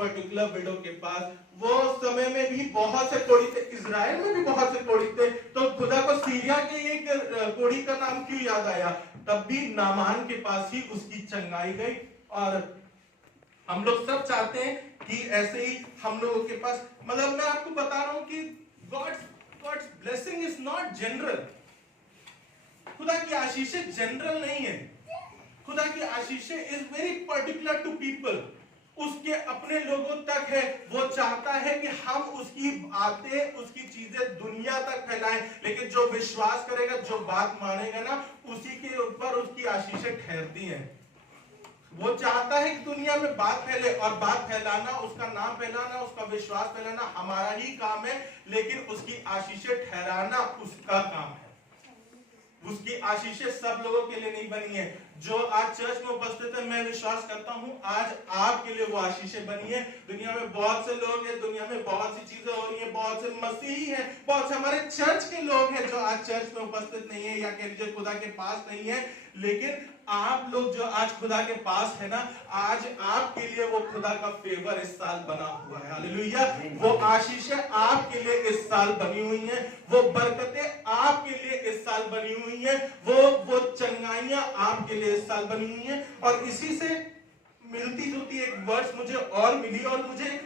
Particular window के पास। वो समय में भी बहुत से कोढ़ी थे, इजराइल में भी बहुत से कोढ़ी थे, तो खुदा को सीरिया के एक कोढ़ी का नाम क्यों याद आया? तब भी नामान के पास ही उसकी चंगाई गई। और हम लोग सब चाहते हैं कि ऐसे ही हम लोगों के पास, मतलब मैं आपको बता रहा हूं कि God's blessing is not general। खुदा की आशीषें जनरल नहीं है, खुदा की आशीषें is very particular to people, उसके अपने लोगों तक है। वो चाहता है कि हम उसकी बातें, उसकी चीजें दुनिया तक फैलाएं, लेकिन जो विश्वास करेगा, जो बात मानेगा ना, उसी के ऊपर उसकी आशीषें ठहरती हैं। वो चाहता है कि दुनिया में बात फैले, और बात फैलाना, उसका नाम फैलाना, उसका विश्वास फैलाना हमारा ही काम है, लेकिन उसकी आशीषें ठहराना उसका काम है। उसकी आशीषें सब लोगों के लिए नहीं बनी है। जो आज चर्च में उपस्थित है, मैं विश्वास करता हूं आज आपके लिए वो आशीषें बनी है। दुनिया में बहुत से लोग हैं, दुनिया में बहुत सी चीजें हो रही हैं, बहुत से मसीही हैं, बहुत से हमारे चर्च के लोग हैं जो आज चर्च में उपस्थित नहीं है, या कह लीजिए खुदा के पास नहीं है, लेकिन आप लोग जो आज खुदा के पास है ना, आज आपके लिए वो खुदा का फेवर इस साल बना हुआ है। हालेलुया। वो आशीषें आपके लिए इस साल बनी हुई हैं, वो बरकतें आपके लिए इस साल बनी हुई हैं, वो चंगाइयां आपके लिए इस साल बनी हुई हैं। और इसी से मिलती जुलती एक वर्ड्स मुझे और मिली, और मुझे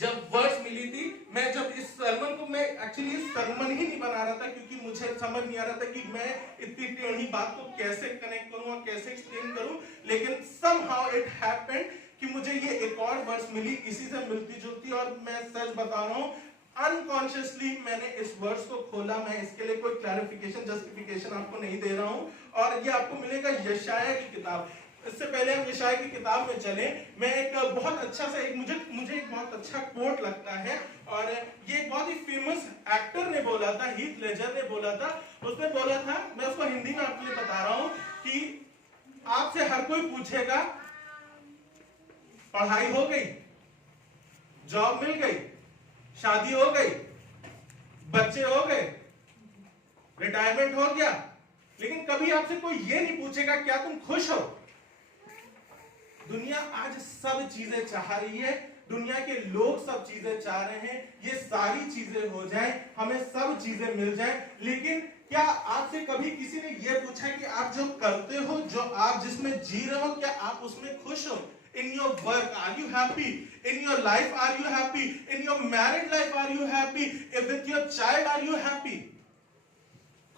जब वर्ड्स मिली थी, मैं जब इस सरमन को, मैं एक्चुअली इस सरमन ही नहीं बना रहा था, क्योंकि मुझे समझ नहीं आ रहा था कि मैं इतनी टेढ़ी बात को कैसे कनेक्ट करूं और कैसे एक्सप्लेन करूं, लेकिन somehow it happened कि मुझे ये एक और वर्ड्स मिली इसी से मिलती जुलती, और मैं सच बता रहा हूं, अनकॉन्शियसली मैंने इस वर्ड्स को खोला। मैं इसके लिए कोई क्लैरिफिकेशन, जस्टिफिकेशन आपको नहीं दे रहा हूं, और ये आपको मिलेगा यशाया की किताब। इससे पहले हम यशाया की किताब में चले, मैं एक बहुत अच्छा सा मुझे एक बहुत अच्छा कोट लगता है, और ये एक बहुत ही फेमस एक्टर ने बोला था, हीथ लेजर ने बोला था। उसने बोला था, मैं उसको हिंदी में आपके लिए बता रहा हूं, कि आपसे हर कोई पूछेगा पढ़ाई हो गई, जॉब मिल गई, शादी हो गई, बच्चे हो गए, रिटायरमेंट हो गया, लेकिन कभी आपसे कोई ये नहीं पूछेगा क्या तुम खुश हो। दुनिया आज सब चीजें चाह रही है, दुनिया के लोग सब चीजें चाह रहे हैं, ये सारी चीजें हो जाएं, हमें सब चीजें मिल जाएं, लेकिन क्या आपसे कभी किसी ने ये पूछा कि आप जो करते हो, जो आप जिसमें जी रहे हो, क्या आप उसमें खुश हो? In your work, are you happy? In your life, are you happy? In your married life, are you happy? With your child, are you happy?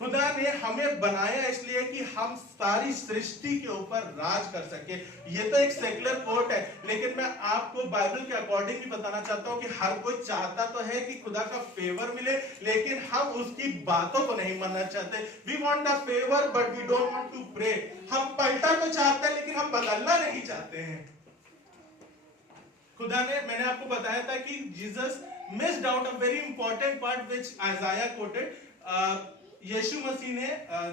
खुदा ने हमें बनाया इसलिए कि हम सारी सृष्टि के ऊपर राज कर सके। ये तो एक सेकुलर कोट है, लेकिन मैं आपको बाइबल के अकॉर्डिंग भी बताना चाहता हूं कि हर कोई चाहता तो है कि खुदा का फेवर मिले, लेकिन हम उसकी बातों को नहीं मानना चाहते। We want the favour but we don't want to pray. हम पलटा तो चाहते हैं, लेकिन हम बदलना नहीं चाहते हैं। खुदा ने, मैंने आपको बताया था कि Jesus missed out a very important part which Isaiah quoted. यीशु मसीह ने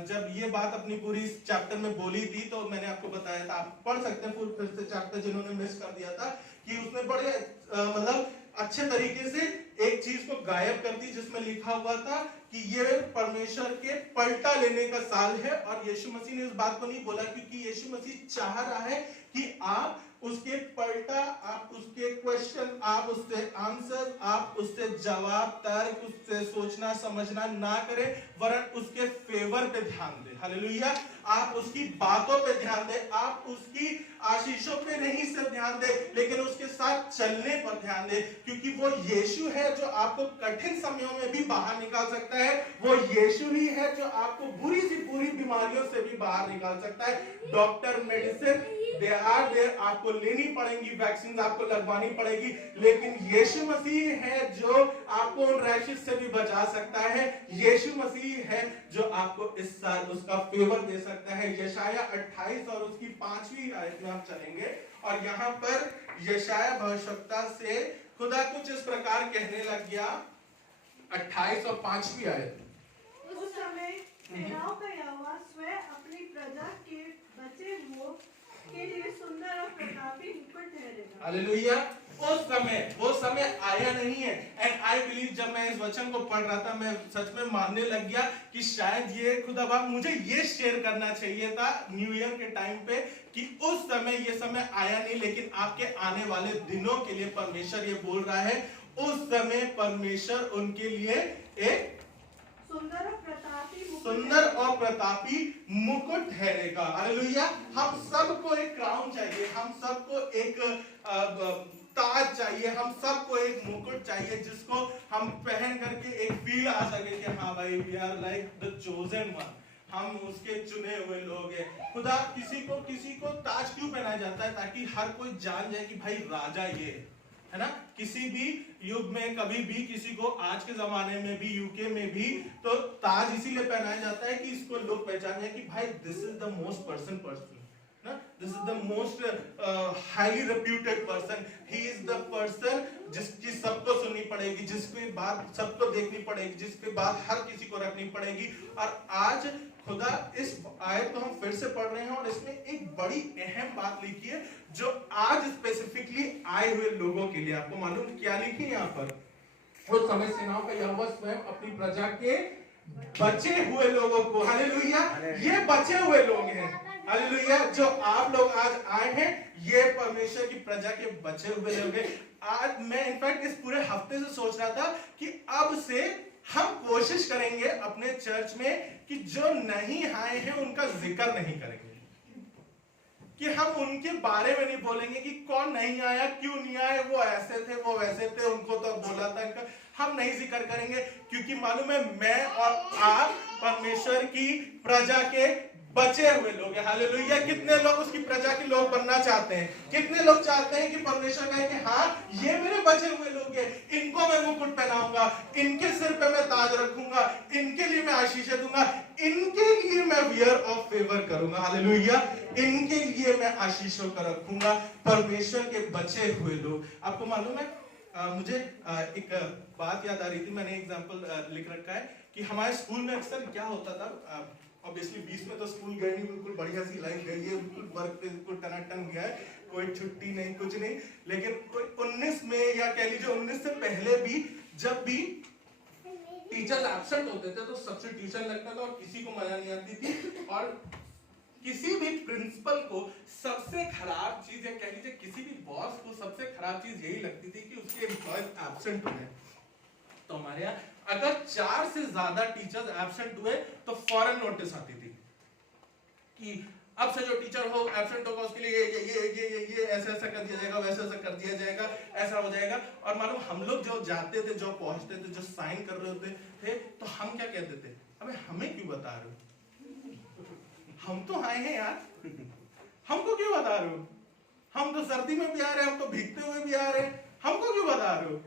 जब ये बात अपनी पूरी चैप्टर में बोली थी, तो मैंने आपको बताया था, आप पढ़ सकते हैं फिर से चैप्टर जिन्होंने मिस कर दिया था, कि उसने बड़े मतलब अच्छे तरीके से एक चीज को गायब कर दी, जिसमें लिखा हुआ था कि ये परमेश्वर के पलटा लेने का साल है। और यीशु मसीह ने इस बात को नहीं बोला क्योंकि यीशु मसीह चाह रहा है कि आप उसके पलटा, आप उसके क्वेश्चन, आप उससे आंसर, आप उससे जवाब, तर्क, उससे सोचना समझना ना करें, वरन उसके फेवर पे ध्यान दें। हालेलुया। आप उसकी बातों पे ध्यान दें, आप उसकी आशीषों पे नहीं सिर्फ ध्यान दें, लेकिन उसके साथ चलने पर ध्यान दें, क्योंकि वो यीशु है जो आपको कठिन समयों में भी बाहर निकाल सकता है। वो यीशु ही है जो आपको बुरी सी बुरी बीमारियों से भी बाहर निकाल सकता है। Doctor, medicine, they are there, आपको लेनी पड़ेंगी, वैक्सीन आपको लगवानी पड़ेगी, लेकिन यीशु मसीह है जो आपको उन रैशेस से भी बचा सकता है। यीशु मसीह है जो आपको इस साल उसका फेवर दे सकता है। यशाया 28 और उसकी 5वीं आयत में हम चलेंगे, और यहाँ पर यशाया भविष्यवक्ता से खुदा कुछ इस प्रकार कहने लग गया। 28 और 5वीं आयत। उस समय सेनाओं का यहोवा स्वयं अपनी प्रजा के बचे हुओं के लिए सुंदर और प्रतापी मुकुट ठहरेगा। हालेलुया। वो समय आया नहीं है। एंड आई बिलीव, जब मैं इस वचन को पढ़ रहा था, मैं सच में मानने लग गया कि शायद ये खुदा बाप मुझे ये शेयर करना चाहिए था न्यू ईयर के टाइम पे, कि उस समय ये समय आया नहीं, लेकिन आपके आने वाले दिनों के लिए परमेश्वर ये बोल रहा है, उस समय परमेश्वर उनके लिए एक सुंदर और प्रतापी मुकुट ठहरेगा। हालेलुया। हम सबको एक क्राउन चाहिए, हम सबको एक ताज चाहिए, हम सबको एक मुकुट चाहिए जिसको हम पहन करके एक फील आ सके कि हाँ भाई, we are like the chosen one, हम उसके चुने हुए लोग हैं। खुदा किसी को ताज क्यों पहनाया जाता है? ताकि हर कोई जान जाए कि भाई राजा ये है ना। किसी भी युग में कभी भी किसी को, आज के जमाने में भी, यूके में भी, तो ताज इसीलिए पहनाया जाता है कि इसको लोग पहचाने कि भाई this is the most person ना, this is the most highly reputed person, he is the person जिसकी सबको सुननी पड़ेगी, जिसकी बात सबको देखनी पड़ेगी, जिसकी बात हर किसी को रखनी पड़ेगी। और आज खुदा इस आयत को हम फिर से पढ़ रहे हैं और इसमें एक बड़ी अहम बात लिखी है जो आज स्पेसिफिकली आए हुए लोगों के लिए। आपको मालूम क्या लिखी है यहाँ पर? उस समय सेनाओं का यहोवा स्वयं अपनी प्रजा के बचे हुए लोगों को, हालेलुया, ये बचे हुए लोग हैं, हालेलुया, जो आप लोग आज आए हैं, ये परमेश्वर की प्रजा के बचे हुए लोग हैं। आज मैं इनफैक्ट इस पूरे हफ्ते से सोच रहा था कि अब से हम कोशिश करेंगे अपने चर्च में कि जो नहीं आए हैं उनका जिक्र नहीं करेंगे, कि हम उनके बारे में नहीं बोलेंगे कि कौन नहीं आया, क्यों नहीं आए, वो ऐसे थे, वो वैसे थे, उनको तो बोला था, हम नहीं जिक्र करेंगे। क्योंकि मालूम है, मैं और आप परमेश्वर की प्रजा के बचे हुए लोग हैं, हालेलुया। कितने लोग उसकी प्रजा के लोग बनना चाहते हैं? कितने लोग चाहते हैं कि परमेश्वर कहे कि हाँ, ये मेरे बचे हुए लोग हैं, इनको मैं मुकुट पहनाऊंगा, इनके सिर पे मैं ताज रखूंगा, इनके लिए मैं आशीष दूंगा, इनके लिए मैं वियर ऑफ फेवर करूंगा, हालेलुया, इनके लिए मैं आशीषों का रखूंगा। परमेश्वर के बचे हुए लोग। आपको मालूम है, मुझे एक बात याद आ रही थी, मैंने एग्जाम्पल लिख रखा है कि हमारे स्कूल में अक्सर क्या होता था, ऑब्वियसली 20 में तो स्कूल गए नहीं, बिल्कुल बढ़िया सी लाइफ गई है, बिल्कुल वर्क पे बिल्कुल टनाटन गया है, कोई छुट्टी नहीं, कुछ नहीं। लेकिन 19 में, या कह लीजिए 19 से पहले भी, जब भी टीचर्स एब्सेंट होते थे तो सब्स्टिट्यूशन लगता था और किसी को मजा नहीं आती थी। और किसी भी प्रिंसिपल को सबसे खराब चीज, या कह लीजिए किसी भी बॉस को सबसे खराब चीज यही लगती थी कि उसके एम्प्लॉयज एब्सेंट हो गए। तो हमारे यहाँ अगर 4 से ज्यादा टीचर्स एब्सेंट हुए तो फौरन नोटिस आती थी कि अब से जो टीचर हो एब्सेंट होगा उसके लिए ये ऐसा ऐसा कर दिया जाएगा, वैसा ऐसा कर दिया जाएगा, ऐसा हो जाएगा। और मालूम, हम लोग जो जाते थे, जो पहुंचते थे, जो साइन कर रहे होते थे, तो हम क्या कहते थे? अबे हमें क्यों बता रहे हो? हम तो आए हैं यार, हमको क्यों बता रहे हो? हम तो सर्दी में भी आ रहे हैं, हम तो भीगते हुए भी आ रहे हैं, हमको क्यों बता रहे हो?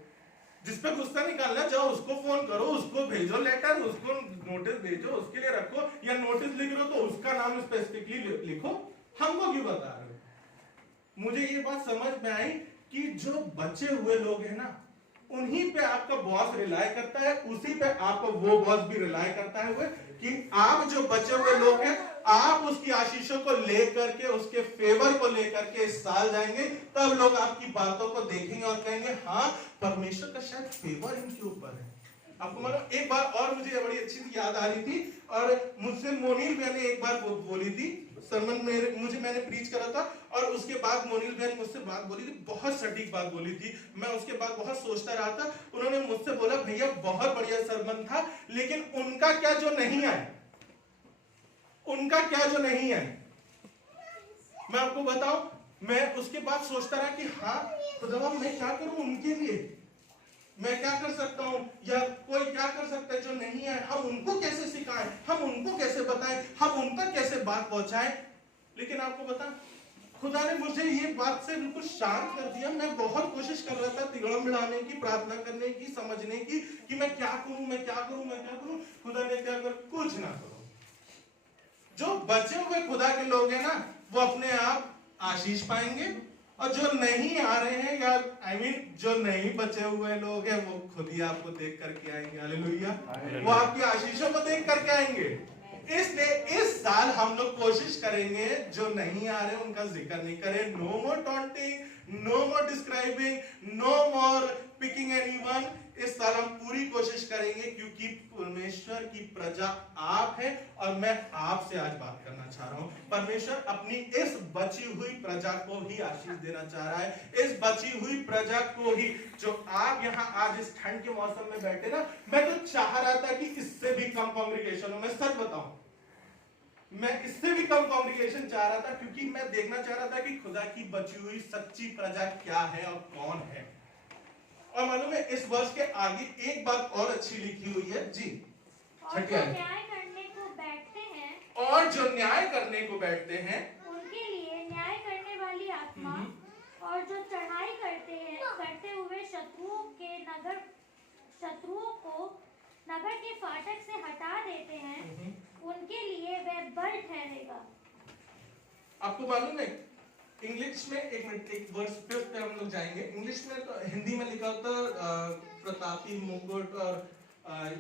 जिस पे गुस्सा निकालना, जाओ उसको फोन करो, उसको भेजो लेटर, उसको नोटिस भेजो, उसके लिए रखो, या नोटिस लिख रहे हो तो उसका नाम स्पेसिफिकली लिखो, हमको क्यों बता रहे हो? मुझे ये बात समझ में आई कि जो बचे हुए लोग हैं ना, उन्हीं पे आपका बॉस रिलाय करता है, उसी पे आपका वो बॉस भी रिलाय करता है कि आप जो बचे हुए लोग हैं, आप उसकी आशीषों को लेकर के, उसके फेवर को लेकर के इस साल जाएंगे, तब लोग आपकी बातों को देखेंगे और कहेंगे हाँ, परमेश्वर का शायद फेवर इनके ऊपर है। आपको मालूम, एक बार और मुझे बड़ी अच्छी याद आ रही थी, और मुझसे मोनील बहन ने एक बार बोली थी सरमन में, मैंने प्रीच करा था, और उसके बाद मोनील बहन मुझसे बात बोली थी, बहुत सटीक बात बोली थी। मैं उसके बाद बहुत सोचता रहा था। उन्होंने मुझसे बोला, भैया बहुत बढ़िया सरमन था, लेकिन उनका क्या जो नहीं आए, उनका क्या जो नहीं आए। मैं आपको बताऊं, मैं उसके बाद सोचता रहा कि हाँ, तो जब मैं क्या करूं उनके लिए, मैं क्या कर सकता हूं, या कोई क्या कर सकता है जो नहीं है, हम उनको कैसे सिखाएं, हम उनको कैसे बताएं, हम उन तक कैसे बात पहुंचाएं। लेकिन आपको बता, खुदा ने मुझे ये बात से बिल्कुल शांत कर दिया। मैं बहुत कोशिश कर रहा था तिगड़म मिलाने की, प्रार्थना करने की, समझने की कि मैं क्या करूं, मैं क्या करूं, मैं क्या करूं। खुदा ने क्या कर, कुछ ना करो। जो बचे हुए खुदा के लोग हैं ना, वो अपने आप आशीष पाएंगे, और जो नहीं आ रहे हैं, या जो नहीं बचे हुए लोग हैं, वो खुद ही आपको देख करके आएंगे, हालेलुया, वो आपकी आशीषों को देख करके आएंगे। इसलिए इस साल हम लोग कोशिश करेंगे जो नहीं आ रहे उनका जिक्र नहीं करें। नो मोर टॉन्टिंग, नो मोर डिस्क्राइबिंग, नो मोर पिकिंग एनीवन। इस साल हम पूरी कोशिश करेंगे, क्योंकि परमेश्वर की प्रजा आप है और मैं आपसे आज बात करना चाह रहा हूं। परमेश्वर अपनी इस बची हुई प्रजा को ही आशीष देना चाह रहा है, इस बची हुई प्रजा को ही। जो आप यहाँ आज इस ठंड के मौसम में बैठे ना, मैं तो चाह रहा था कि इससे भी कम कॉन्ग्रेगेशन हो। मैं सच बताऊं, मैं इससे भी कम कॉन्ग्रेगेशन चाह रहा था, क्योंकि मैं देखना चाह रहा था कि खुदा की बची हुई सच्ची प्रजा क्या है और कौन है। और मालूम है, इस वर्ष के आगे एक बात और अच्छी लिखी हुई है जी। और जो न्याय करने को बैठते हैं, और जो न्याय करने को बैठते हैं उनके लिए न्याय करने वाली आत्मा, और जो चढ़ाई करते हुए शत्रुओं को नगर के फाटक से हटा देते हैं, उनके लिए वह बल ठहरेगा। आपको मालूम है, इंग्लिश में एक मिनट, एक वर्स फिफ्थ पे हम लोग जाएंगे। इंग्लिश में तो हिंदी में लिखा होता प्रतापी मुकुट और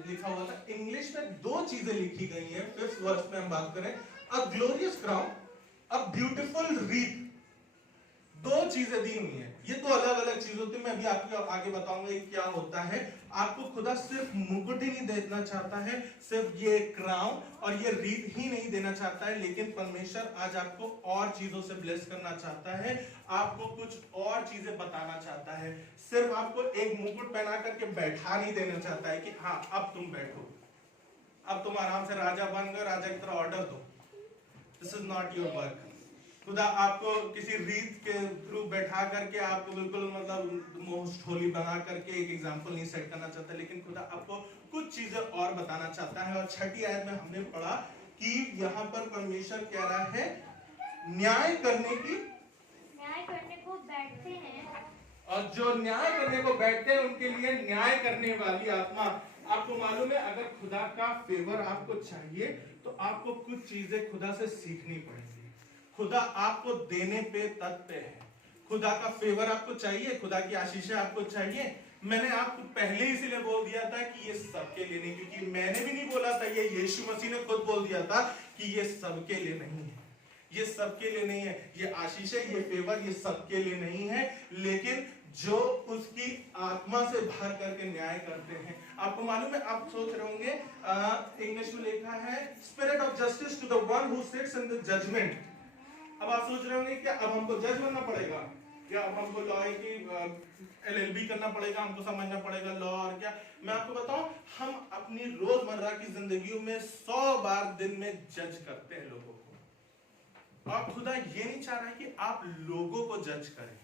लिखा हुआ था। इंग्लिश में दो चीजें लिखी गई हैं। फिफ्थ वर्स में हम बात करें, अ glorious crown, a beautiful wreath. दो चीजें दी हुई हैं। ये तो अलग अलग चीज होती है, मैं अभी आपको आगे बताऊंगा ये क्या होता है। आपको खुदा सिर्फ मुकुट ही नहीं देना चाहता है, सिर्फ ये क्राउन और ये रीत ही नहीं देना चाहता है, लेकिन परमेश्वर आज आपको और चीजों से ब्लेस करना चाहता है, आपको कुछ और चीजें बताना चाहता है। सिर्फ आपको एक मुकुट पहना करके बैठा नहीं देना चाहता है कि हाँ अब तुम बैठो, अब तुम आराम से राजा बन गए, राजा की तरह ऑर्डर दो। This is not your work. खुदा आपको किसी रीत के थ्रू बैठा करके आपको बिल्कुल मतलब मोस्ट होली बना करके एक एग्जांपल नहीं सेट करना चाहता, लेकिन खुदा आपको कुछ चीजें और बताना चाहता है। और छठी आयत में हमने पढ़ा कि यहाँ पर परमेश्वर कह रहा है न्याय करने को बैठते हैं, और जो न्याय करने को बैठते हैं उनके लिए न्याय करने वाली आत्मा। आपको मालूम है, अगर खुदा का फेवर आपको चाहिए तो आपको कुछ चीजें खुदा से सीखनी पड़ेगी। खुदा आपको देने पे तत्पर है। खुदा का फेवर आपको चाहिए, खुदा की आशीषें आपको चाहिए। मैंने आपको पहले इसीलिए बोल दिया था कि ये सबके लिए नहीं, क्योंकि मैंने भी नहीं बोला था, ये यीशु मसीह ने खुद बोल दिया था कि ये सबके लिए नहीं है, ये सबके लिए नहीं है। ये आशीषें, ये फेवर, ये सबके लिए नहीं है, लेकिन जो उसकी आत्मा से भर करके न्याय करते हैं। आपको मालूम है, आप सोच रहे होंगे इंग्लिश में लिखा है spirit of justice to the one who sits in the judgement. अब आप सोच रहे होंगे क्या अब हमको जज बनना पड़ेगा, क्या अब हमको लॉ की LLB करना पड़ेगा, हमको समझना पड़ेगा लॉ और क्या। मैं आपको बताऊं, हम अपनी रोजमर्रा की जिंदगी में 100 बार दिन में जज करते हैं लोगों को, और खुदा ये नहीं चाह रहा है कि आप लोगों को जज करें।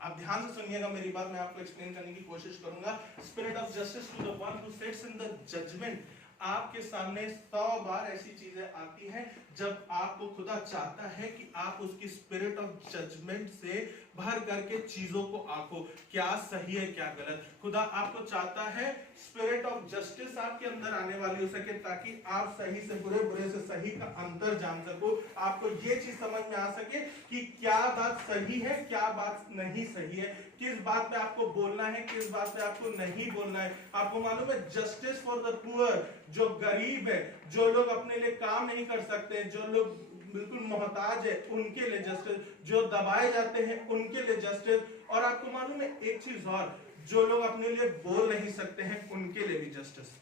आप ध्यान से सुनिएगा मेरी बात, मैं आपको एक्सप्लेन करने की कोशिश करूंगा। Spirit of justice to the one who sits in the judgement. आपके सामने 100 बार ऐसी चीजें आती हैं जब आपको खुदा चाहता है कि आप उसकी स्पिरिट ऑफ जजमेंट से भर करके चीजों को आंको, क्या सही है क्या गलत। खुदा आपको चाहता है स्पिरिट ऑफ जस्टिस आपके अंदर आने वाली हो सके, ताकि आप सही से बुरे, बुरे से सही का अंतर जान सको। आपको ये चीज समझ में आ सके कि क्या बात सही है, क्या बात नहीं सही है, किस बात पे आपको बोलना है, किस बात पे आपको नहीं बोलना है। आपको मालूम है, जस्टिस फॉर द पुअर, जो गरीब है, जो लोग अपने लिए काम नहीं कर सकते, जो लोग बिल्कुल मोहताज है, उनके लिए जस्टिस, जो दबाए जाते हैं उनके लिए जस्टिस। और आपको मालूम है एक चीज और, जो लोग अपने लिए बोल नहीं सकते हैं उनके लिए भी जस्टिस।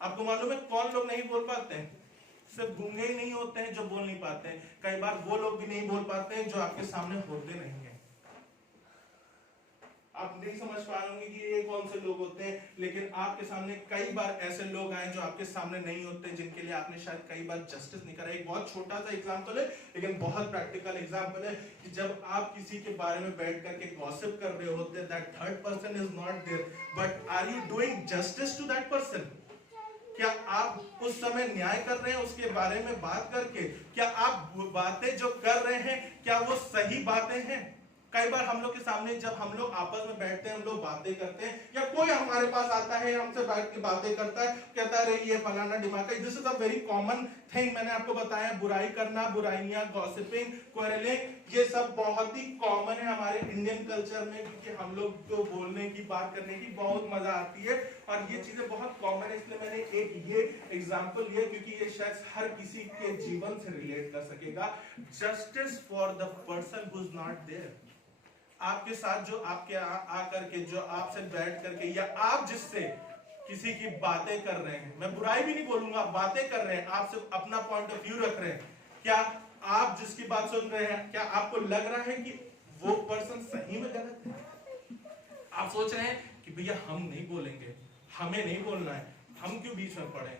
आपको मालूम है कौन लोग नहीं बोल पाते हैं? सिर्फ गूंगे ही नहीं होते हैं जो बोल नहीं पाते हैं, कई बार वो लोग भी नहीं बोल पाते हैं जो आपके सामने होते नहीं है। आप नहीं समझ पा रहे होंगे कि ये कौन से लोग होते हैं, लेकिन आपके सामने कई बार ऐसे लोग आए जो आपके सामने नहीं होते, जिनके लिए आपने शायद कई बार जस्टिस नहीं करा। एक बहुत छोटा सा एग्जांपल है, लेकिन बहुत प्रैक्टिकल एग्जांपल है कि जब आप किसी के बारे में बैठ करके गॉसिप कर रहे होते, that third person is not there, but are you doing justice to that person? क्या आप उस समय न्याय कर रहे हैं उसके बारे में बात करके? क्या आप बातें जो कर रहे हैं क्या वो सही बातें हैं? कई बार हम लोग के सामने जब हम लोग आपस में बैठते हैं, हम लोग बातें करते हैं, या कोई हमारे पास आता है हमसे बैठ के बातें करता है, कहता है ये फलाना डिमाका, this is a very common thing. मैंने आपको बताया बुराई करना, बुराइयां, गॉसिपिंग, क्वेरलिंग, ये सब बहुत ही कॉमन है हमारे इंडियन कल्चर में, क्योंकि हम लोग को बोलने की, बात करने की बहुत मजा आती है और ये चीजें बहुत कॉमन है। इसलिए मैंने एक ये एग्जाम्पल लिया क्योंकि ये शायद हर किसी के जीवन से रिलेट कर सकेगा। Justice for the person who is not there. आपके साथ जो आपके आकर के जो आपसे बैठ करके या आप जिससे किसी की बातें कर रहे हैं, मैं बुराई भी नहीं बोलूंगा, बातें कर रहे हैं, आपसे अपना पॉइंट ऑफ व्यू रख रहे हैं, क्या आप जिसकी बात सुन रहे हैं क्या आपको लग रहा है कि वो पर्सन सही में गलत है? आप सोच रहे हैं कि भैया हम नहीं बोलेंगे, हमें नहीं बोलना है, हम क्यों बीच में पड़े?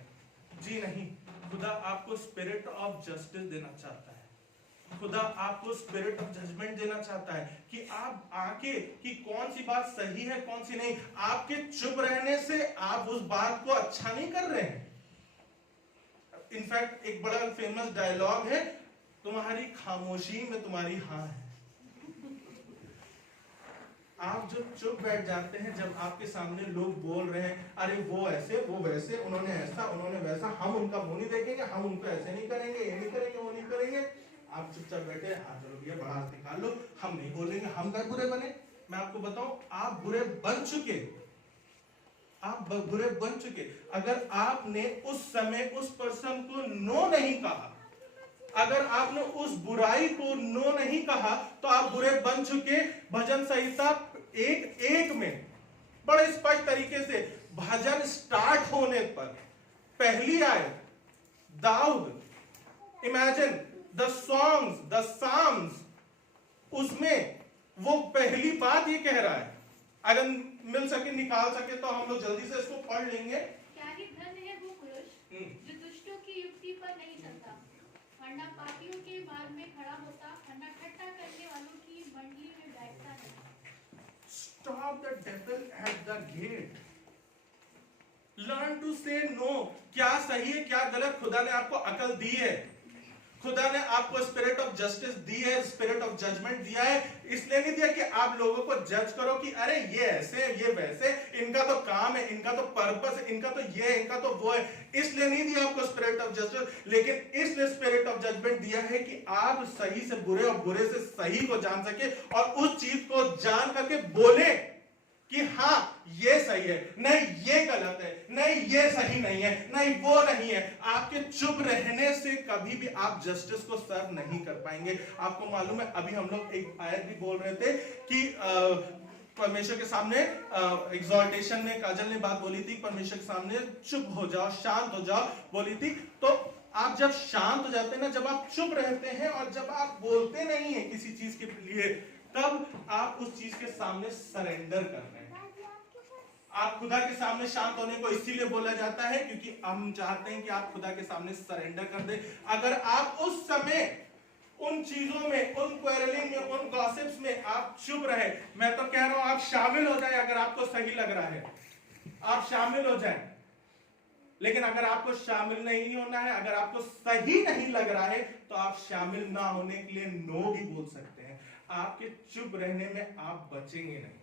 जी नहीं, खुदा आपको स्पिरिट ऑफ जस्टिस देना चाहता है। खुदा आपको स्पिरिट ऑफ जजमेंट देना चाहता है कि आप आके कि कौन सी बात सही है कौन सी नहीं। आपके चुप रहने से आप उस बात को अच्छा नहीं कर रहे हैं। इनफैक्ट एक बड़ा फेमस डायलॉग है, तुम्हारी खामोशी में तुम्हारी हाँ है। आप जो चुप बैठ जाते हैं जब आपके सामने लोग बोल रहे हैं, अरे वो ऐसे वो वैसे, उन्होंने ऐसा उन्होंने वैसा, हम उनका मुंह नहीं देखेंगे, हम उनको ऐसे नहीं करेंगे, ये नहीं करेंगे, वो नहीं करेंगे, आप चुपचाप बैठे, हाँ चलो भैया बड़ा हाथ निकाल लो, हम नहीं बोलेंगे, हम क्या बुरे बने? मैं आपको बताऊं, आप बुरे बन चुके, आप बुरे बन चुके। अगर आपने उस समय उस पर्सन को नो नहीं कहा, अगर आपने उस बुराई को नो नहीं कहा, तो आप बुरे बन चुके। भजन संहिता 1:1 में बड़े स्पष्ट तरीके से भजन स्टार्ट होने पर पहली आयत, Dawood, imagine the songs the psalms, उसमें वो पहली बात ये कह रहा है, अगर मिल सके निकाल सके तो हम लोग जल्दी से इसको पढ़ लेंगे। क्या ही धन्य है वो पुरुष जो दुष्टों की युक्ति पर नहीं चलता, वरना पापियों के मार्ग में खड़ा होता, वरना ठट्ठा करने वालों की मंडली में बैठता है। Stop the devil at the gate. Learn to say no. क्या सही है क्या गलत, खुदा ने आपको अकल दी है, खुदा ने आपको स्पिरिट ऑफ जस्टिस दी है, स्पिरिट ऑफ जजमेंट दिया है। इसलिए नहीं दिया कि आप लोगों को जज करो कि अरे ये ऐसे ये वैसे, इनका तो काम है, इनका तो पर्पस है, इनका तो ये है, इनका तो वो है। इसलिए नहीं दिया आपको स्पिरिट ऑफ जस्टिस, लेकिन इसलिए स्पिरिट ऑफ जजमेंट दिया है कि आप सही से बुरे और बुरे से सही को जान सके और उस चीज को जान करके बोले कि हाँ ये सही है, नहीं ये गलत है, नहीं ये सही नहीं है, नहीं वो नहीं है। आपके चुप रहने से कभी भी आप जस्टिस को सर्व नहीं कर पाएंगे। आपको मालूम है, अभी हम लोग एक आयत भी बोल रहे थे कि परमेश्वर के सामने एग्जॉल्टेशन में काजल ने बात बोली थी, परमेश्वर के सामने चुप हो जाओ, शांत हो जाओ बोली थी। तो आप जब शांत हो जाते हैं ना, जब आप चुप रहते हैं और जब आप बोलते नहीं है किसी चीज के लिए, तब आप उस चीज के सामने सरेंडर कर रहे हैं। आप खुदा के सामने शांत होने को इसीलिए बोला जाता है क्योंकि हम चाहते हैं कि आप खुदा के सामने सरेंडर कर दें। अगर आप उस समय उन चीजों में, उन क्वेरलिंग में, उन गॉसिप्स में आप चुप रहे, मैं तो कह रहा हूं आप शामिल हो जाए। अगर आपको सही लग रहा है आप शामिल हो जाए, लेकिन अगर आपको शामिल नहीं होना है, अगर आपको सही नहीं लग रहा है, तो आप शामिल ना होने के लिए नो भी बोल सकते हैं। आपके चुप रहने में आप बचेंगे नहीं।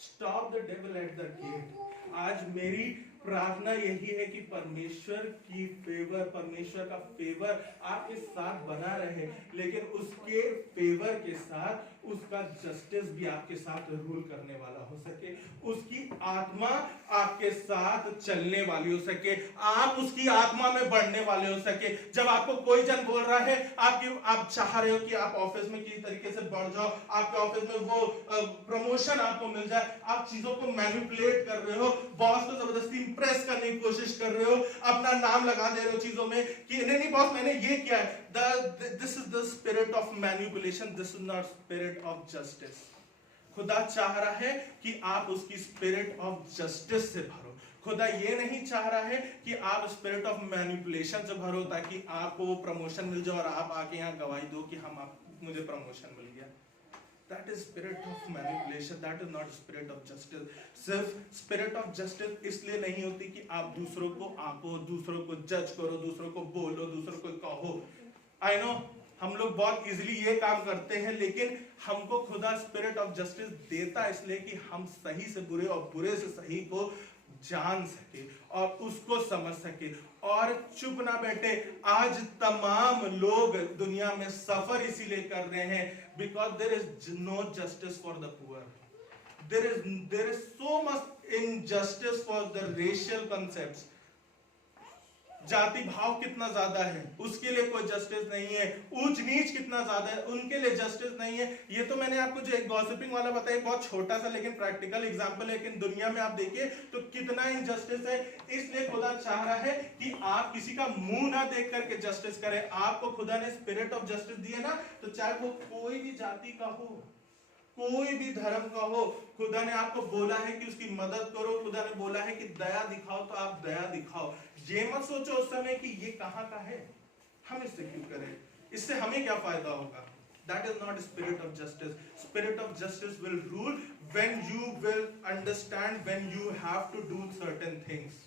Stop the devil at the gate. आज मेरी प्रार्थना यही है कि परमेश्वर की फेवर, परमेश्वर का फेवर आपके साथ बना रहे, लेकिन उसके फेवर के साथ उसका जस्टिस भी आपके साथ रूल करने वाला हो सके, उसकी आत्मा आपके साथ चलने वाली हो सके, आप उसकी आत्मा में बढ़ने वाले हो सके। जब आपको कोई जन बोल रहा है, आप चाह रहे हो कि आप ऑफिस में किसी तरीके से बढ़ जाओ, आपके ऑफिस में वो प्रमोशन आपको मिल जाए, आप चीजों को मैनिपुलेट कर रहे हो, बॉस को जबरदस्ती इंप्रेस करने की कोशिश कर रहे हो, अपना नाम लगा दे रहे हो चीजों में कि नहीं बॉस मैंने ये किया है। This is the spirit of manipulation, this is not spirit of justice. खुदा चाह रहा है कि आप उसकी स्पिरिट ऑफ जस्टिस से भरो। खुदा ये नहीं चाह रहा है कि आप स्पिरिट ऑफ मैनिपुलेशन से भरो ताकि आपको वो प्रमोशन मिल जाए और आप आके यहाँ गवाही दो कि मुझे प्रमोशन मिल गया। That is spirit of manipulation. That is not spirit of justice. सिर्फ spirit of justice इसलिए नहीं होती कि आप दूसरों को आंको, दूसरों को जज करो, दूसरों को बोलो, दूसरों को कहो। I know हम लोग बहुत इजीली ये काम करते हैं, लेकिन हमको खुदा स्पिरिट ऑफ जस्टिस देता इसलिए कि हम सही से बुरे और बुरे से सही को जान सके और उसको समझ सके और चुप ना बैठे। आज तमाम लोग दुनिया में सफर इसीलिए कर रहे हैं because there is no justice for the poor, there is so much injustice for the racial concepts. जाति भाव कितना ज्यादा है, उसके लिए कोई जस्टिस नहीं है। ऊंच नीच कितना ज्यादा है, उनके लिए जस्टिस नहीं है। ये तो मैंने आपको जो एक गॉसिपिंग वाला बताया, बहुत छोटा सा लेकिन प्रैक्टिकल एग्जांपल है। लेकिन दुनिया में आप देखिए तो कितना इनजस्टिस है। इसलिए खुदा चाह रहा है कि आप किसी का मुंह ना देख करके जस्टिस करें। आपको खुदा ने स्पिरिट ऑफ जस्टिस दी है ना, तो चाहे वो कोई भी जाति का हो, कोई भी धर्म का हो, खुदा ने आपको बोला है कि उसकी मदद करो। खुदा ने बोला है कि दया दिखाओ, तो आप दया दिखाओ। ये मत सोचो उस समय कि ये कहां का है, हम इससे क्यों करें, इससे हमें क्या फायदा होगा। That is not spirit of justice. Spirit of justice will rule when you will understand when you have to do certain things.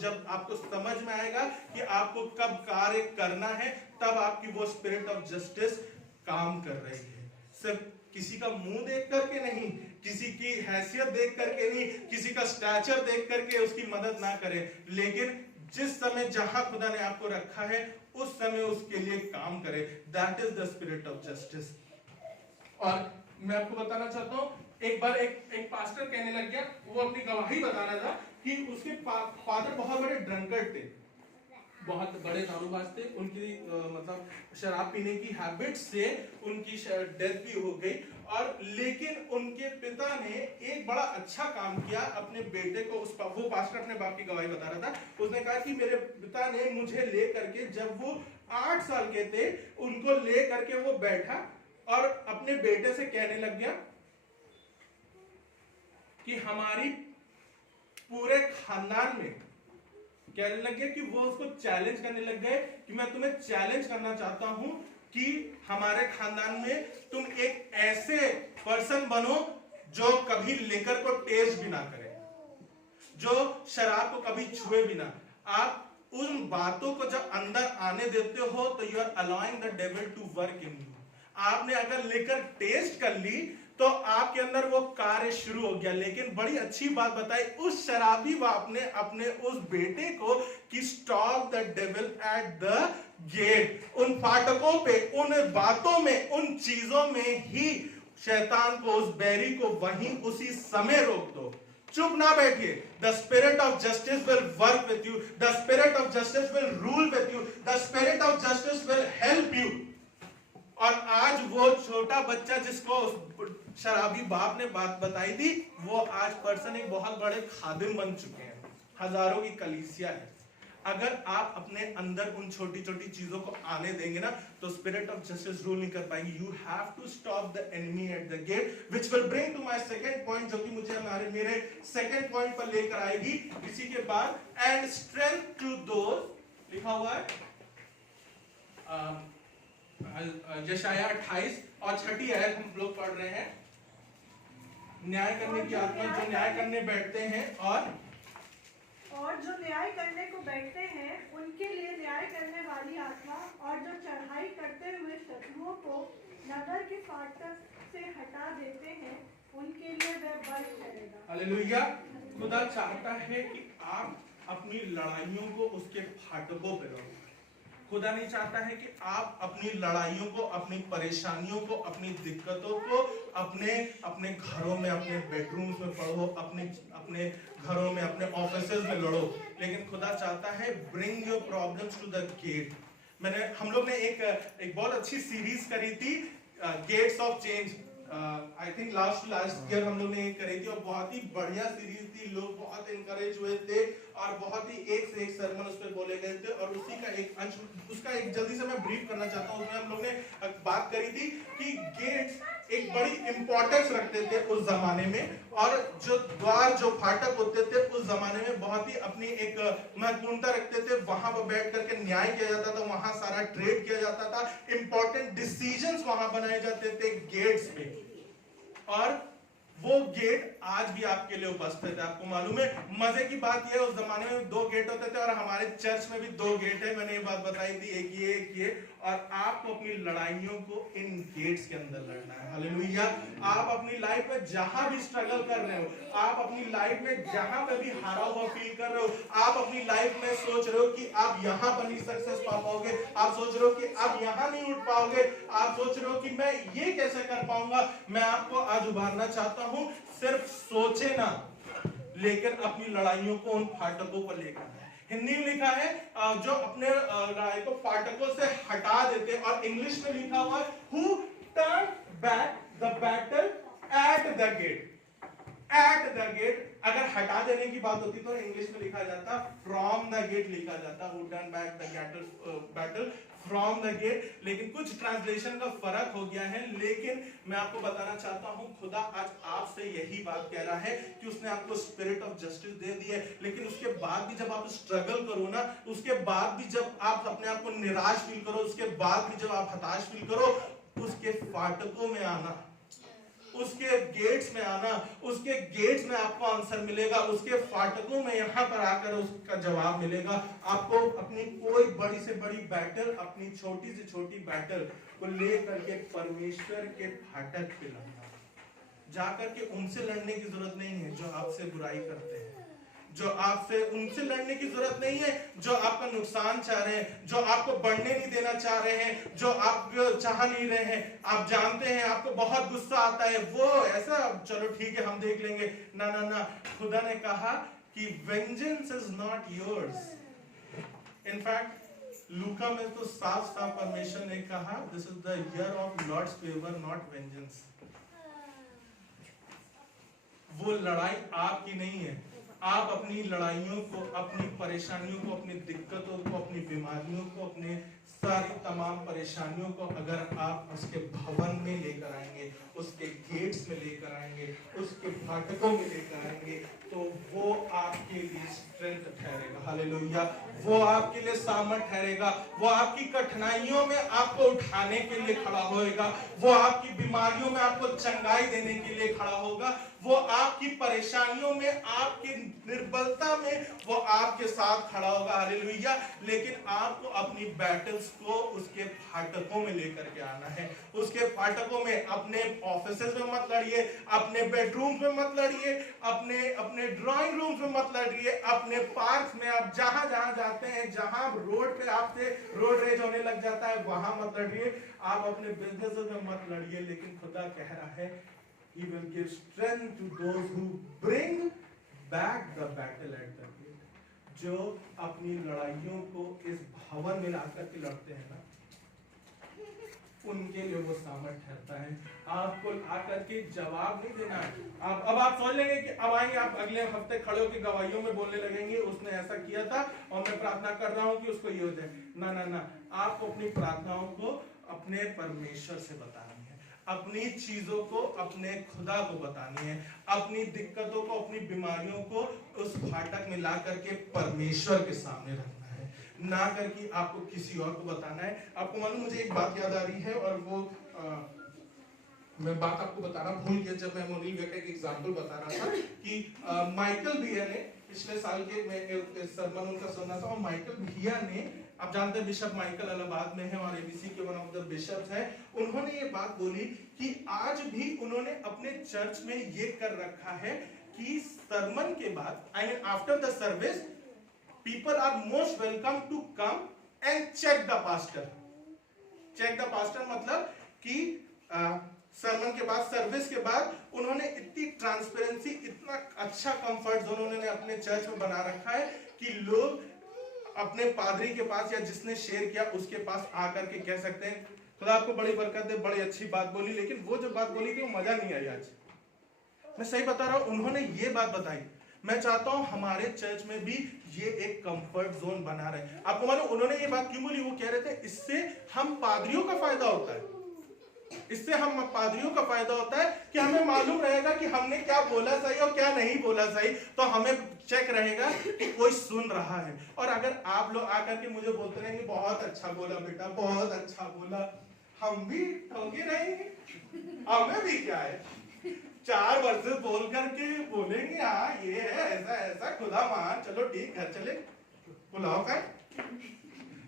जब आपको समझ में आएगा कि आपको कब कार्य करना है, तब आपकी वो स्पिरिट ऑफ जस्टिस काम कर रही है। सिर्फ किसी का मुंह देख करके नहीं, किसी की हैसियत देख करके नहीं, किसी का स्टैचर देख करके उसकी मदद ना करें, लेकिन जिस समय जहां खुदा ने आपको रखा है उस समय उसके लिए काम करे। That is the spirit of justice. और मैं आपको बताना चाहता हूं, एक बार एक पास्टर कहने लग गया, वो अपनी गवाही बताना था कि उसके फादर बहुत बड़े ड्रंकर्ड थे, बहुत बड़े दारूबाज थे। उनकी मतलब शराब पीने की हैबिट से उनकी डेथ भी हो गई। और लेकिन उनके पिता ने एक बड़ा अच्छा काम किया अपने बेटे को। वो पास्टर अपने बाप की गवाही बता रहा था, उसने कहा कि मेरे पिता ने मुझे ले करके, जब वो 8 साल के थे, उनको ले करके वो बैठा और अपने बेटे से कहने लग गया कि हमारी पूरे खानदान में, कहने लग गया कि वो उसको चैलेंज करने लग गए कि मैं तुम्हें चैलेंज करना चाहता हूं कि हमारे खानदान में तुम एक ऐसे पर्सन बनो जो कभी लिकर को टेस्ट भी ना करे, जो शराब को कभी छुए भी ना। आप उन बातों को जब अंदर आने देते हो तो you are allowing the devil to work in you. आपने अगर लेकर टेस्ट कर ली तो आपके अंदर वो कार्य शुरू हो गया। लेकिन बड़ी अच्छी बात बताई उस शराबी बाप ने अपने उस बेटे को कि stop the devil at the gate. उन फाटकों पे, उन बातों में, उन चीजों में ही शैतान को, उस बैरी को वहीं उसी समय रोक दो। चुप ना बैठिए। The spirit of justice will work with you, the spirit of justice will rule with you, the spirit of justice will help you. और आज वो छोटा बच्चा जिसको शराबी बाप ने बात बताई थी, वो आज पर्सन एक बहुत बड़े खादिम बन चुके हैं, हजारों की कलीसिया है। अगर आप अपने अंदर उन छोटी छोटी चीजों को आने देंगे ना, तो स्पिरिट ऑफ जस्टिस रूल नहीं कर पाएंगे। You have to stop the enemy at the gate, which will bring to my second point, जो कि मुझे मेरे सेकंड पॉइंट पर लेकर आएगी इसी के बाद। एंड स्ट्रेंथ टू दोज, लिखा हुआ है यशाया 28 और 6 आयत हम लोग पढ़ रहे हैं। न्याय करने की आत्मा जो न्याय करने बैठते हैं, और जो न्याय करने को बैठते हैं उनके लिए न्याय करने वाली आत्मा, और जो चढ़ाई करते हुए शत्रुओं को नगर के फाटक से हटा देते हैं, उनके लिए वह बल ठहरेगा। हालेलुया। खुदा चाहता है कि आप अपनी लड़ाइयों को उसके फाटकों पर लड़ो। खुदा नहीं चाहता है कि आप अपनी लड़ाइयों को, अपनी परेशानियों को, अपनी दिक्कतों को अपने घरों में, अपने बेडरूम्स में पढ़ो, अपने घरों में, अपने ऑफिसेज में लड़ो। लेकिन खुदा चाहता है bring your problems to the gate. हम लोग ने एक बहुत अच्छी सीरीज करी थी, gates of change. I think last year हम लोग ने करी थी, और बहुत ही बढ़िया सीरीज थी। लोग बहुत इनकरेज हुए थे और बहुत ही एक से एक सरमन उस पर बोले गए थे। और उसी का एक अंश, उसका एक जल्दी से मैं ब्रीफ करना चाहता हूँ। उसमें हम लोग ने बात करी थी कि गेट्स एक बड़ी इंपॉर्टेंस रखते थे उस जमाने में, और जो द्वार, जो फाटक होते थे उस जमाने में बहुत ही अपनी एक महत्वपूर्णता रखते थे। वहां पर बैठ करके न्याय किया जाता था, वहां सारा ट्रेड किया जाता था, इंपॉर्टेंट डिसीजंस वहां बनाए जाते थे गेट्स पे। और वो गेट आज भी आपके लिए उपस्थित है। आपको मालूम है, मजे की बात यह है, उस जमाने में 2 गेट होते थे, और हमारे चर्च में भी 2 गेट है। मैंने ये बात बताई थी, एक ये। और आपको अपनी लड़ाइयों को इन गेट्स के अंदर लड़ना है। हालेलुया। आप अपनी लाइफ में जहां भी स्ट्रगल कर रहे हो, आप अपनी लाइफ में जहां पे भी हारा हुआ फील कर रहे हो, आप अपनी लाइफ में सोच रहे हो कि आप यहां पर नहीं सक्सेस पा पाओगे, आप सोच रहे हो कि आप यहां नहीं उठ पाओगे, आप सोच रहे हो कि मैं ये कैसे कर पाऊंगा, मैं आपको आज उभारना चाहता हूं, सिर्फ सोचे ना, लेकिन अपनी लड़ाइयों को उन फाटकों पर लेकर। हिंदी में लिखा है जो अपने लड़ाई को फाटकों से हटा देते, और इंग्लिश में लिखा हुआ है who turn back the battle at the gate. At the gate अगर हटा देने की बात होती तो इंग्लिश में लिखा जाता फ्रॉम द गेट लिखा जाता, who turn back the battle from the gate. लेकिन कुछ ट्रांसलेशन का फर्क हो गया है। लेकिन मैं आपको बताना चाहता हूं, खुदा आज आपसे यही बात कह रहा है कि उसने आपको स्पिरिट ऑफ जस्टिस दे दी है, लेकिन उसके बाद भी जब आप स्ट्रगल करो ना, उसके बाद भी जब आप अपने आप को निराश फील करो, उसके बाद भी जब आप हताश फील करो, उसके फाटकों में आना, उसके गेट्स में आना, उसके गेट्स में आपको आंसर मिलेगा, उसके फाटकों में यहां पर आकर उसका जवाब मिलेगा। आपको अपनी कोई बड़ी से बड़ी बैटल, अपनी छोटी से छोटी बैटल को लेकर के परमेश्वर के फाटक पे लड़ना, जाकर के उनसे लड़ने की जरूरत नहीं है जो आपसे बुराई करते हैं, जो आपसे उनसे लड़ने की जरूरत नहीं है जो आपका नुकसान चाह रहे हैं, जो आपको बढ़ने नहीं देना चाह रहे हैं, जो आप चाह नहीं रहे हैं। आप जानते हैं आपको बहुत गुस्सा आता है, वो ऐसा चलो ठीक है हम देख लेंगे, ना ना ना, खुदा ने कहा कि vengeance is not yours. In fact लूका में तो साफ साफ परमेश्वर ने कहा this is the year of Lord's favour not vengeance. वो लड़ाई आपकी नहीं है। आप अपनी लड़ाइयों को, अपनी परेशानियों को, अपनी दिक्कतों को, अपनी बीमारियों को, अपने सारी तमाम परेशानियों को अगर आप उसके भवन में लेकर आएंगे, उसके गेट्स में लेकर आएंगे, उसके फाटकों में लेकर आएंगे, तो वो आपके लिए स्ट्रेंथ ठहरेगा। हालेलुया। वो आपके लिए सामर्थ ठहरेगा। वो आपकी कठिनाइयों में आपको उठाने के लिए खड़ा होएगा। वो आपकी बीमारियों में आपको चंगाई देने के लिए खड़ा होगा। वो आपकी परेशानियों में, आपकी निर्बलता में वो आपके साथ खड़ा होगा। हालेलुया। लेकिन आपको अपनी बैटल्स को उसके फाटकों में लेकर के आना है। उसके फाटकों में, अपने ऑफिसेज में मत लड़िए, अपने बेडरूम में मत लड़िए, अपने ड्राइंग रूम में मत लड़िए, अपने पार्क में आप जहां जहां जाते हैं, जहां रोड पे आपसे रोड रेज होने लग जाता है, वहां मत लड़िए। आप अपने बिजनेस में मत लड़िए। लेकिन खुदा कह रहा है He will give strength to those who bring back the battle at the gate. जो अपनी लड़ाइयों को इस भवन में लाकर के लड़ते हैं ना, उनके लिए वो सामर्थ ठहरता है। आपको आकर के जवाब नहीं देना है। अब आप सोच लेंगे कि अब आएंगे, आप अगले हफ्ते खड़े होकर गवाहियों में बोलने लगेंगे उसने ऐसा किया था और मैं प्रार्थना कर रहा हूं कि उसको ये हो जाए। ना ना ना, आपको अपनी प्रार्थनाओं को अपने परमेश्वर से बतानी है, अपनी चीजों को अपने खुदा को बतानी है, अपनी दिक्कतों को, अपनी बीमारियों को उस फाटक में ला करके परमेश्वर के सामने रखना है, ना करके आपको किसी और को बताना है। आपको मालूम, मुझे एक बात याद आ रही है और वो मैं बात आपको बताना भूल गया जब मैं मोनिका का एक एग्जांपल बता रहा था कि माइकल भैया ने पिछले साल के मैं सरमन उनका सुना था, और माइकल भैया ने, आप जानते हैं बिशप माइकल इलाहाबाद में है और एबीसी के वन ऑफ द बिशप्स हैं, उन्होंने ये बात बोली कि आज भी उन्होंने अपने चर्च में ये कर रखा है कि सरमन के बाद, I mean after the service, people are most welcome to come and check the pastor. check the pastor मतलब कि सरमन के बाद, सर्विस के बाद उन्होंने इतनी ट्रांसपेरेंसी, इतना अच्छा कंफर्ट जोन उन्होंने अपने चर्च में बना रखा है कि लोग अपने पादरी के पास या जिसने शेयर किया उसके पास आकर के कह सकते हैं खुदा आपको बड़ी बरकत दे, बड़ी अच्छी बात बोली। लेकिन वो जो बात बोली थी वो मजा नहीं आई। आज मैं सही बता रहा हूं, उन्होंने ये बात बताई। मैं चाहता हूं हमारे चर्च में भी ये एक कंफर्ट जोन बना रहे। आपको मालूम उन्होंने ये बात क्यों बोली? वो कह रहे थे इससे हम पादरियों का फायदा होता है, इससे हम पादरियों का फायदा होता है कि हमें मालूम रहेगा कि हमने क्या बोला सही और क्या नहीं बोला सही, तो हमें चेक रहेगा कि कोई सुन रहा है। और अगर आप लोग आकर के मुझे बोलते रहेंगे बहुत अच्छा बोला बेटा, बहुत अच्छा बोला, हम भी ठोके रहेंगे, हमें भी क्या है, 4 वर्ष बोल करके बोलेंगे हाँ ये है, ऐसा ऐसा, खुदा मान, चलो ठीक, घर चले बुलाओ का।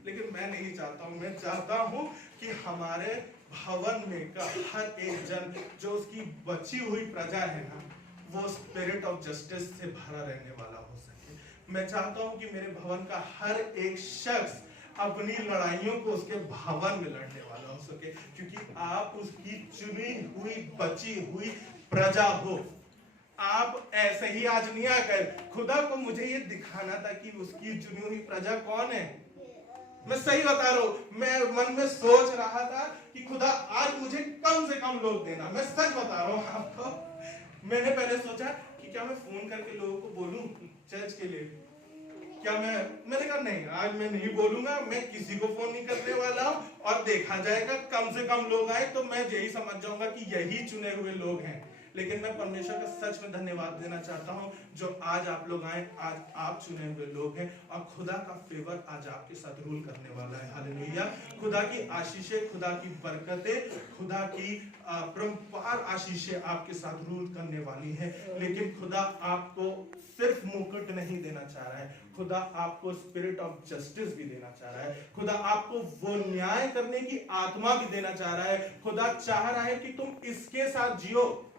लेकिन मैं नहीं चाहता हूं, मैं चाहता हूं कि हमारे भवन में का हर एक जन जो उसकी बची हुई प्रजा है ना, वो स्पिरिट ऑफ जस्टिस से भरा रहने वाला हो सके। मैं चाहता हूं कि मेरे भवन का हर एक शख्स अपनी लड़ाइयों को उसके भवन में लड़ने वाला हो सके, क्योंकि आप उसकी चुनी हुई बची हुई प्रजा हो। आप ऐसे ही आज नहीं आ गए, खुदा को मुझे ये दिखाना था कि उसकी चुनी हुई प्रजा कौन है। मैं सही बता रहा हूं, मैं मन में सोच रहा था कि खुदा आज मुझे कम से कम लोग देना। मैं सच बता रहा हूं आपको। मैंने पहले सोचा कि क्या मैं फोन करके लोगों को बोलूं चर्च के लिए, क्या मैंने कहा नहीं, आज मैं नहीं बोलूंगा, मैं किसी को फोन नहीं करने वाला हूं, और देखा जाएगा कम से कम लोग आए तो मैं यही समझ जाऊंगा कि यही चुने हुए लोग हैं। लेकिन मैं परमेश्वर का सच में धन्यवाद देना चाहता हूं जो आज आप लोग आए, आज आप चुने हुए लोग हैं, और खुदा का फेवर आज आपके साथ रूल करने वाला है। हालेलुया। खुदा की आशीषें, खुदा की बरकतें, खुदा की परंपार आशीषें आपके साथ रूल करने वाली है। लेकिन खुदा आपको सिर्फ मुकुट नहीं देना चाह रहा है, खुदा आपको स्पिरिट ऑफ जस्टिस भी देना चाह रहा है। खुदा आपको वो न्याय करने की आत्मा भी देना चाह रहा है। खुदा चाह रहा है कि तुम इसके साथ जियो,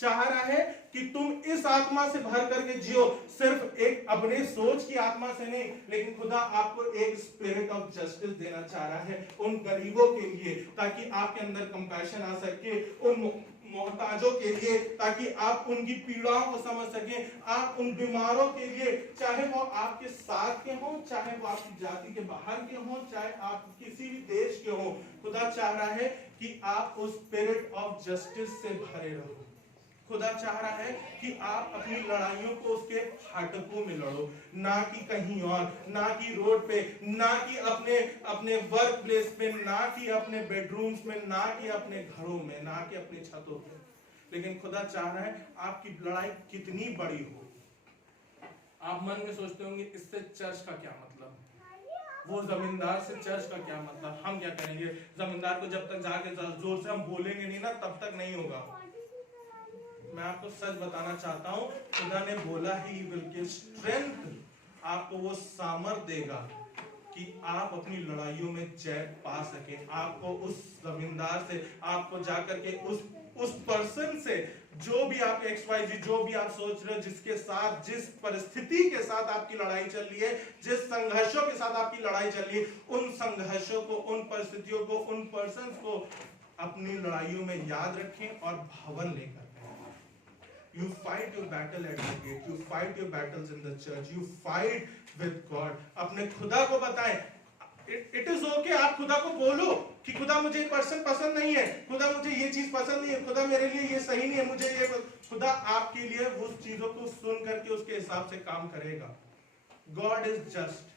चाह रहा है कि तुम इस आत्मा से भर करके जियो, सिर्फ एक अपने सोच की आत्मा से नहीं, लेकिन खुदा आपको एक स्पिरिट ऑफ जस्टिस देना चाह रहा है उन गरीबों के लिए, ताकि आपके अंदर कंपैशन आ सके, उन मोहताजों के लिए, ताकि आप उनकी पीड़ाओं को समझ सकें, आप उन बीमारों के लिए, चाहे वो आपके साथ के हों, चाहे वो आपकी जाति के बाहर के हों, चाहे आप किसी भी देश के हों। खुदा चाह रहा है कि आप उस स्पिरिट ऑफ जस्टिस से भरे रहो। खुदा चाह रहा है कि आप अपनी लड़ाइयों को उसके फाटकों में लड़ो, ना कि कहीं और, ना कि रोड पे, ना कि अपने वर्क प्लेस पे, ना कि अपने बेडरूम्स में, ना कि अपने घरों में, ना कि अपनी छतों पे। लेकिन खुदा चाह रहा है आपकी लड़ाई कितनी बड़ी हो। आप मन में सोचते होंगे इससे चर्च का क्या मतलब, वो जमींदार से चर्च का क्या मतलब, हम क्या करेंगे। जमींदार को जब तक जाके जोर से हम बोलेंगे नहीं ना, तब तक नहीं होगा। मैं आपको सच बताना चाहता हूं, खुदा ने बोला ही विल गिव स्ट्रेंथ, आपको वो सामर्थ देगा कि आप अपनी लड़ाइयों में जय पा सके। आपको उस जमींदार से, आपको जाकर के उस पर्सन से, जो भी आप XYZ, जो भी आप सोच रहे हो, जिसके साथ, जिस परिस्थिति के साथ आपकी लड़ाई चल रही है, जिस संघर्षों के साथ आपकी लड़ाई चल रही है, उन संघर्षों को, उन परिस्थितियों को, उन पर्सन को अपनी लड़ाइयों में याद रखें और भवन लेकर। You fight your battle at the gate. You fight your battles in the church. You fight with God. अपने खुदा को बताएं। It is okay, आप खुदा को बोलो कि खुदा मुझे ये पर्सन पसंद नहीं है, खुदा मुझे ये चीज पसंद नहीं है, खुदा मेरे लिए ये सही नहीं है, मुझे ये खुदा आपके लिए उस चीजों को सुन करके उसके हिसाब से काम करेगा। God is just.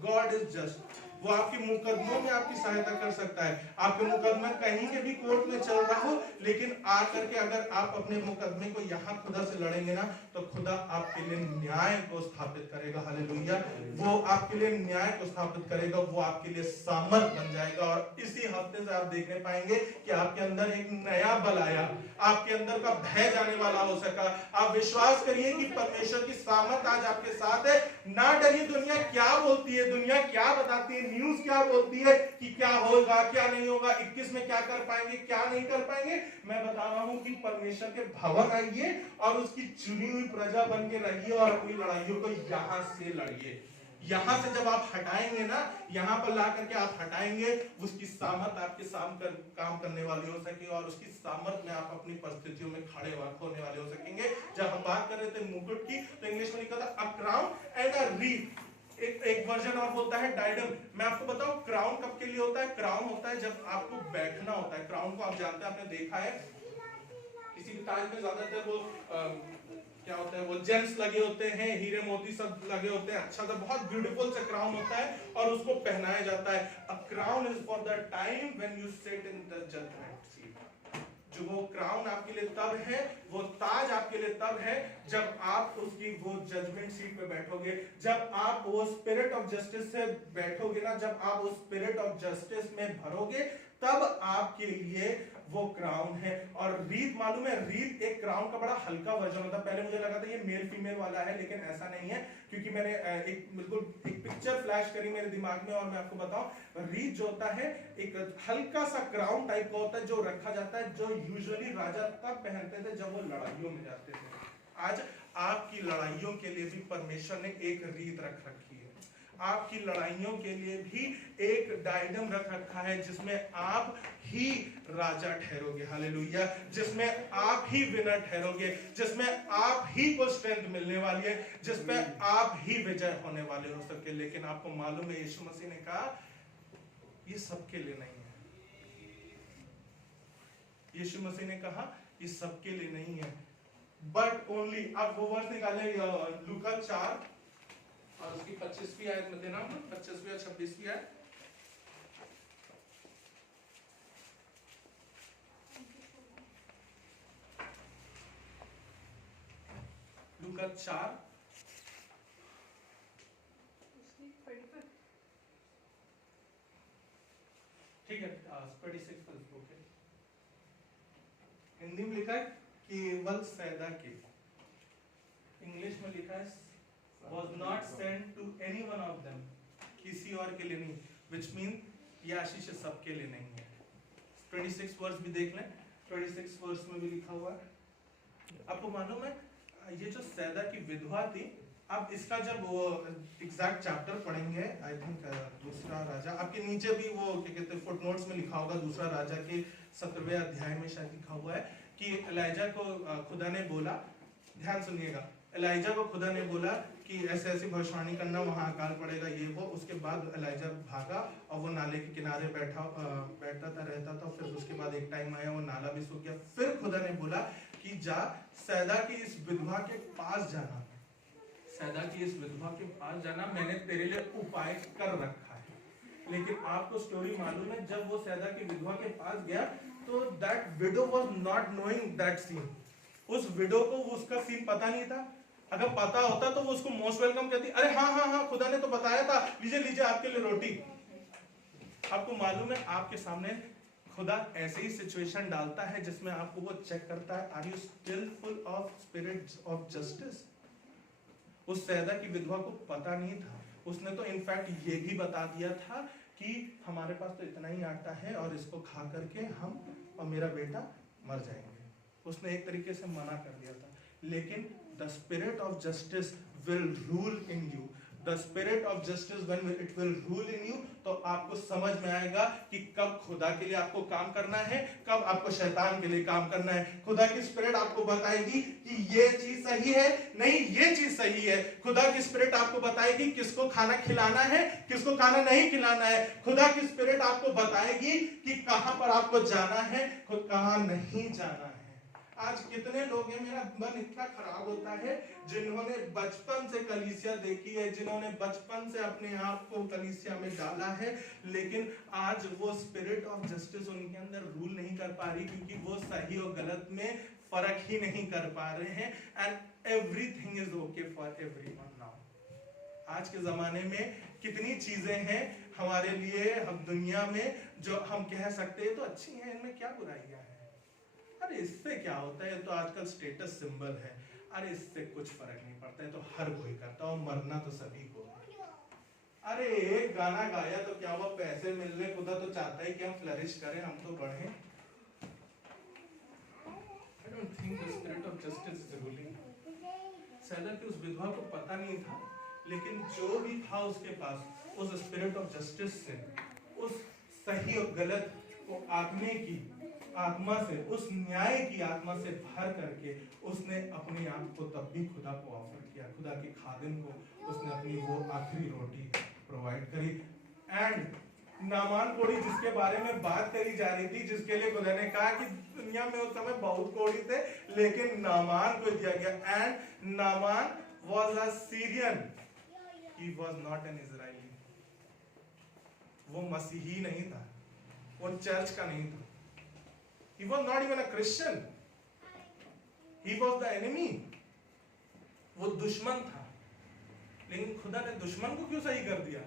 God is just. वो आपके मुकदमों में आपकी सहायता कर सकता है। आपके मुकदमा कहीं के भी कोर्ट में चल रहा हो, लेकिन आकर के अगर आप अपने मुकदमे को यहाँ खुदा से लड़ेंगे ना, तो खुदा आपके लिए न्याय को स्थापित करेगा। हालेलुया। वो आपके लिए न्याय को स्थापित करेगा, वो आपके लिए सामर्थ बन जाएगा। और इसी हफ्ते से आप देखने पाएंगे कि आपके अंदर एक नया बल आया, आपके अंदर का भय जाने वाला हो सका। आप विश्वास करिए कि परमेश्वर की सामर्थ आज आपके साथ है। ना डरिए दुनिया क्या बोलती है, दुनिया क्या बताती है, न्यूज क्या बोलती है कि क्या होगा क्या नहीं होगा, 21 में क्या कर पाएंगे क्या नहीं कर पाएंगे। मैं बता रहा हूं कि परमेश्वर के भवन आइए और उसकी चुनी हुई प्रजा बन के रहिए और अपनी लड़ाइयों को यहां से लड़िए। यहां से जब आप हटाएंगे ना, यहां पर ला करके आप हटाएंगे, उसकी सामर्थ आपके काम करने वाली हो सके, और उसकी सामर्थ में आप अपनी परिस्थितियों में खड़े होने वाले हो सकेंगे। जब हम बात कर रहे थे मुकुट की, तो इंग्लिश में लिखा था a crown and a wreath. एक वर्जन और होता है डायडम। मैं आपको बताऊं क्राउन कब के लिए होता है। क्राउन होता है जब आपको बैठना होता है। क्राउन को आप जानते हैं, आपने देखा है किसी भी ताज में ज्यादातर वो क्या होता है, वो जेम्स लगे होते हैं, हीरे मोती सब लगे होते हैं, अच्छा सा बहुत ब्यूटीफुल सा क्राउन होता है और उसको पहनाया जाता है। A crown is for the time when you sit in the judgement seat. जो वो क्राउन आपके लिए तब है, वो ताज आपके लिए तब है जब आप उसकी वो जजमेंट सीट पे बैठोगे, जब आप वो स्पिरिट ऑफ जस्टिस से बैठोगे ना, जब आप उस स्पिरिट ऑफ जस्टिस में भरोगे, तब आपके लिए वो क्राउन है। और रीत मालूम है, रीत एक क्राउन का बड़ा हल्का वर्जन होता है। पहले मुझे लगा था ये मेल फीमेल वाला है, लेकिन ऐसा नहीं है, क्योंकि मैंने एक पिक्चर फ्लैश करी मेरे दिमाग में, और मैं आपको बताऊं, रीत जो होता है एक हल्का सा क्राउन टाइप का होता है जो रखा जाता है, जो यूजुअली राजा तब पहनते थे जब वो लड़ाइयों में जाते थे। आज आपकी लड़ाइयों के लिए भी परमेश्वर ने एक रीत रख रखी है। आपकी लड़ाइयों के लिए भी एक डायडम रख रखा है, जिसमें आप ही राजा ठहरोगे, हालेलुया, जिसमें आप ही विनर ठहरोगे, जिसमें आप ही को स्ट्रेंथ मिलने वाली है, जिसमें आप ही विजय होने वाले हो सके। लेकिन आपको मालूम है यीशु मसीह ने कहा ये सबके लिए नहीं है। यीशु मसीह ने कहा ये सबके लिए नहीं है, बट ओनली, अब वो वर्स निकाले लूका 4 और उसकी 25वीं आयत में देना, 25वीं और 26वीं आयत। लूका 4 ठीक है, 26 पर बुक है, हिंदी में लिखा है केवल सैदा के, इंग्लिश में लिखा है was not sent to any one of them, किसी और के लिए नहीं, which mean ये आशीष सबके लिए नहीं है। 26 वर्स भी देख लें, 26 वर्स में भी लिखा हुआ है। आपको मालूम है ये जो सैदा की विधवा थी, अब इसका जब वो एग्जैक्ट चैप्टर पढ़ेंगे, आई थिंक दूसरा राजा, आपके नीचे भी वो क्या कहते हैं फुटनोट्स में लिखा होगा, दूसरा राजा के 17वें अध्याय में शायद लिखा हुआ है कि एलाइजा को खुदा ने बोला, ध्यान सुनिएगा, एलाइजा को खुदा ने बोला कि ऐसे ऐसी भविष्यवाणी करना, वहां अकाल पड़ेगा, ये वो। उसके बाद एलाइजा भागा और वो नाले के किनारे बैठता था, रहता था। फिर उसके बाद एक टाइम आया, वो नाला भी सूख गया। फिर खुदा ने बोला कि जा सैदा की इस विधवा के पास जाना, सैदा की इस विधवा के पास जाना, मैंने तेरे लिए उपाय कर रखा है। लेकिन आपको स्टोरी मालूम है, जब वो सैदा की विधवा के पास गया तो that widow was not knowing that scene, उस विडो को उसका सीन पता नहीं था। अगर पता होता तो वो उसको मोस्ट वेलकम कहती, अरे हाँ हाँ हाँ खुदा ने तो बताया था, लीजिए लीजिए आपके लिए रोटी। आपको मालूम है आपके सामने खुदा ऐसे ही सिचुएशन डालता है जिसमें आपको वो चेक करता है, are you still full of spirit of justice. उस सैदा की विधवा को पता नहीं था, उसने तो इनफैक्ट ये भी बता दिया था कि हमारे पास तो इतना ही आटा है और इसको खा करके हम और मेरा बेटा मर जाएंगे। उसने एक तरीके से मना कर दिया था। लेकिन the spirit of justice will rule in you, the spirit of justice when it will rule in you, तो आपको समझ में आएगा कि कब खुदा के लिए आपको काम करना है, कब आपको शैतान के लिए काम करना है। खुदा की स्पिरिट आपको बताएगी कि ये चीज सही है, नहीं ये चीज सही है। खुदा की स्पिरिट आपको बताएगी किसको खाना खिलाना है, किसको खाना नहीं खिलाना है। खुदा की स्पिरिट आपको बताएगी कि कहां पर आपको जाना है, कहां नहीं जाना है। आज कितने लोग हैं, मेरा मन इतना खराब होता है, जिन्होंने बचपन से कलीसिया देखी है, जिन्होंने बचपन से अपने आप को कलीसिया में डाला है, लेकिन आज वो स्पिरिट ऑफ जस्टिस उनके अंदर रूल नहीं कर पा रही, क्योंकि वो सही और गलत में फर्क ही नहीं कर पा रहे हैं। And everything is okay for everyone now. आज के जमाने में कितनी चीजें हैं हमारे लिए, हम दुनिया में जो हम कह सकते हैं तो अच्छी हैं, इनमें क्या बुराइयां हैं। अरे इससे क्या होता है, तो आजकल स्टेटस सिंबल है, अरे इससे कुछ फर्क नहीं पड़ता है, तो हर कोई करता है, मरना तो सभी को। अरे एक गाना गाया तो क्या हुआ, पैसे मिलने, खुदा तो चाहता है कि हम फ्लरिश करें, हम तो बढ़ें। I don't think the spirit of justice is ruling. सैदा की उस विधवा को पता नहीं था, लेकिन जो भी था उसके पास, उस स्पिरिट ऑफ जस्टिस से, उस सही और गलत को आंकने की आत्मा से, उस न्याय की आत्मा से भर करके उसने अपने आप को तब भी खुदा को ऑफर किया। खुदा के खादिम को उसने अपनी वो आखिरी रोटी प्रोवाइड करी। एंड नामान कोढ़ी जिसके बारे में बात करी जा रही थी, जिसके लिए खुदा ने कहा कि दुनिया में उस समय बहुत कोढ़ी थे, लेकिन नामान को दिया गया। And Naaman was a Syrian, he was not an Israeli. वो मसीही नहीं था, वो चर्च का नहीं था। He was not even a Christian. He was the enemy. वो दुश्मन था, लेकिन खुदा ने दुश्मन को क्यों सही कर दिया?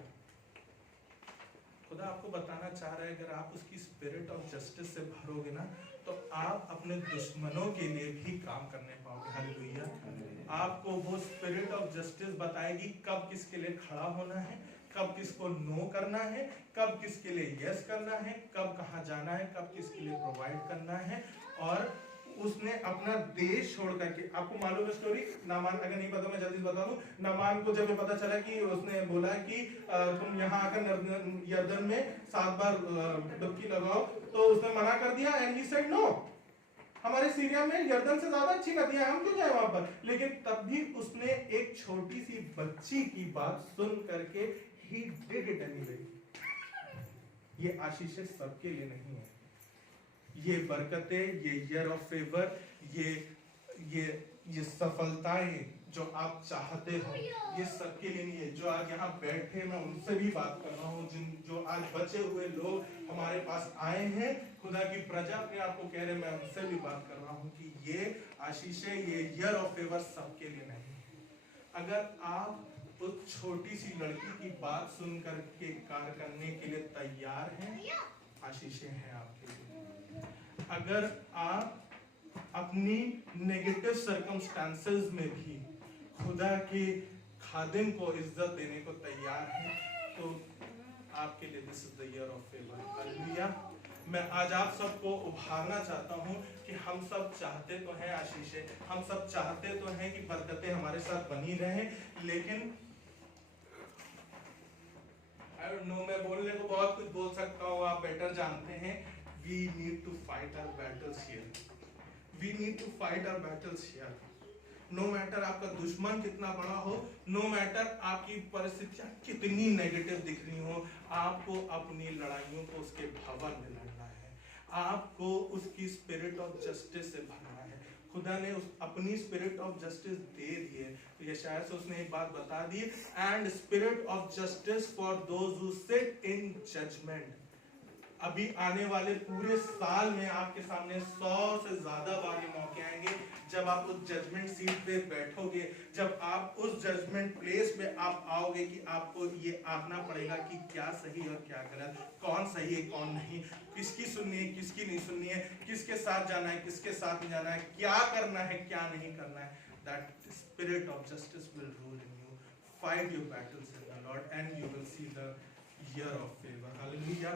खुदा आपको बताना चाह रहा है, अगर आप उसकी स्पिरिट ऑफ जस्टिस से भरोगे ना, तो आप अपने दुश्मनों के लिए भी काम करने पाओगे। हालेलुया। आपको वो स्पिरिट ऑफ जस्टिस बताएगी कब किसके लिए खड़ा होना है, कब किसको नो करना है, कब किसके लिए यस करना है, कब कहाँ जाना है, कब किसके लिए प्रोवाइड करना है। और उसने अपना देश छोड़ करके, आपको मालूम है स्टोरी नामान, अगर नहीं पता मैं जल्दी बता दूं। नामान को जब पता चला कि उसने बोला कि तुम यहाँ आकर यरदन में 7 बार डुबकी लगाओ, तो उसने मना कर दिया। एंड ही सेड नो, हमारे सीरिया में यरदन से ज्यादा अच्छी नदियां, हम क्यों जाए वहां पर। लेकिन तब भी उसने एक छोटी सी बच्ची की बात सुन करके he did it anyway। ये आशीषें सबके लिए नहीं है, ये बरकतें, ये ईयर ऑफ फेवर, ये सफलताएं जो आप चाहते हो, ये सबके लिए नहीं है। जो आज यहाँ बैठे, मैं उनसे भी बात कर रहा हूँ, जो आज बचे हुए लोग हमारे पास आए हैं, खुदा की प्रजा अपने आप को कह रहे, मैं उनसे भी बात कर रहा हूँ कि ये आशीषें, ये ईयर ऑफ फेवर सबके लिए नहीं है। अगर आप उस छोटी सी लड़की की बात सुन करके कार्य करने के लिए तैयार हैं, आशीषें हैं आपके लिए। अगर आप अपनी नेगेटिव सर्कमस्टांसेस में भी खुदा के खादिम को इज्जत देने को तैयार हैं, तो आपके लिए this is the year of favour. Hallelujah. मैं आज आप सबको उभारना चाहता हूं कि हम सब चाहते तो हैं आशीषें, हम सब चाहते तो हैं कि बरकतें हमारे साथ बनी रहें, लेकिन आई डोंट नो, मैं बोलने को बहुत कुछ बोल सकता हूँ, आप बेटर जानते हैं। We need to fight our battles here, we need to fight our battles here. No matter आपका दुश्मन कितना बड़ा हो, नो मैटर आपकी परिस्थितियां कितनी नेगेटिव दिख रही हो, आपको अपनी लड़ाइयों को उसके भवन में लड़ना है, आपको उसकी स्पिरिट ऑफ जस्टिस से भरना है। खुदा ने उस अपनी स्पिरिट ऑफ जस्टिस दे दी है, तो यशायाह से उसने एक बात बता दी, and spirit of justice for those who sit in judgment. अभी आने वाले पूरे साल में आपके सामने 100 से ज्यादा बार ये मौके आएंगे जब आप उस जजमेंट सीट पे बैठोगे, जब आप उस जजमेंट प्लेस पे आप आओगे कि आपको ये आंकना पड़ेगा कि क्या सही और क्या गलत, कौन सही है कौन नहीं, किसकी सुननी है किसकी नहीं सुननी है, किसके साथ जाना है किसके साथ नहीं जाना है, क्या करना है क्या नहीं करना है। That spirit of justice will rule in you. Fight your battles in the Lord and you will see the year of favor. Hallelujah.